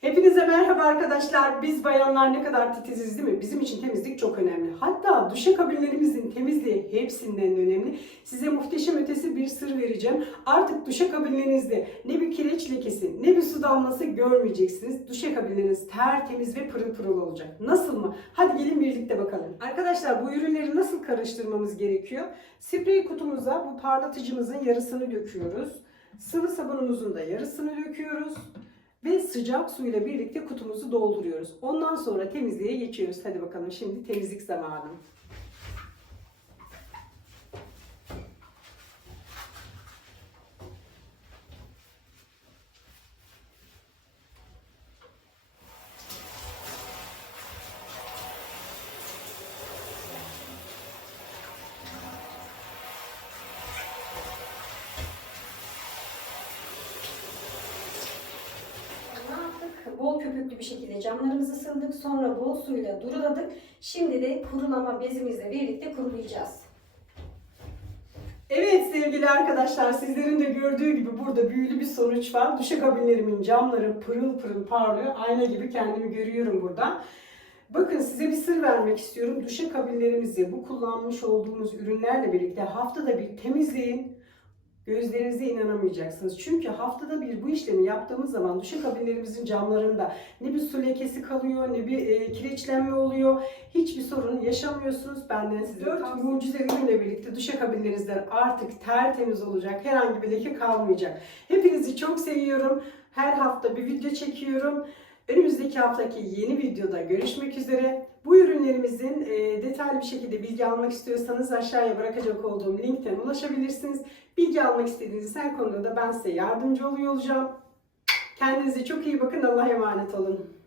Hepinize merhaba arkadaşlar. Biz bayanlar ne kadar titiziz değil mi? Bizim için temizlik çok önemli. Hatta duşakabinlerimizin temizliği hepsinden önemli. Size muhteşem ötesi bir sır vereceğim. Artık duşakabinlerinizde ne bir kireç lekesi ne bir su damlası görmeyeceksiniz. Duşakabinleriniz tertemiz ve pırıl pırıl olacak. Nasıl mı? Hadi gelin birlikte bakalım. Arkadaşlar bu ürünleri nasıl karıştırmamız gerekiyor? Sprey kutumuza bu parlatıcımızın yarısını döküyoruz. Sıvı sabunumuzun da yarısını döküyoruz. Ve sıcak suyla birlikte kutumuzu dolduruyoruz. Ondan sonra temizliğe geçiyoruz. Hadi bakalım şimdi temizlik zamanı. Bol köpüklü bir şekilde camlarımızı sildik. Sonra bol suyla duruladık. Şimdi de kurulama bezimizle birlikte kurulayacağız. Evet sevgili arkadaşlar sizlerin de gördüğü gibi burada büyülü bir sonuç var. Duşakabinlerimin camları pırıl pırıl parlıyor. Ayna gibi kendimi görüyorum burada. Bakın size bir sır vermek istiyorum. Duşakabinlerimizi bu kullanmış olduğumuz ürünlerle birlikte haftada bir temizleyin. Gözlerinize inanamayacaksınız. Çünkü haftada bir bu işlemi yaptığımız zaman duşakabinlerimizin camlarında ne bir su lekesi kalıyor ne bir e, kireçlenme oluyor. Hiçbir sorun yaşamıyorsunuz. Benden size dört mucize ürünle birlikte duşakabinlerinizden artık tertemiz olacak. Herhangi bir leke kalmayacak. Hepinizi çok seviyorum. Her hafta bir video çekiyorum. Önümüzdeki haftaki yeni videoda görüşmek üzere. Bu ürünlerimizin e, detaylı bir şekilde bilgi almak istiyorsanız aşağıya bırakacak olduğum linkten ulaşabilirsiniz. Bilgi almak istediğiniz her konuda da ben size yardımcı oluyor olacağım. Kendinize çok iyi bakın. Allah'a emanet olun.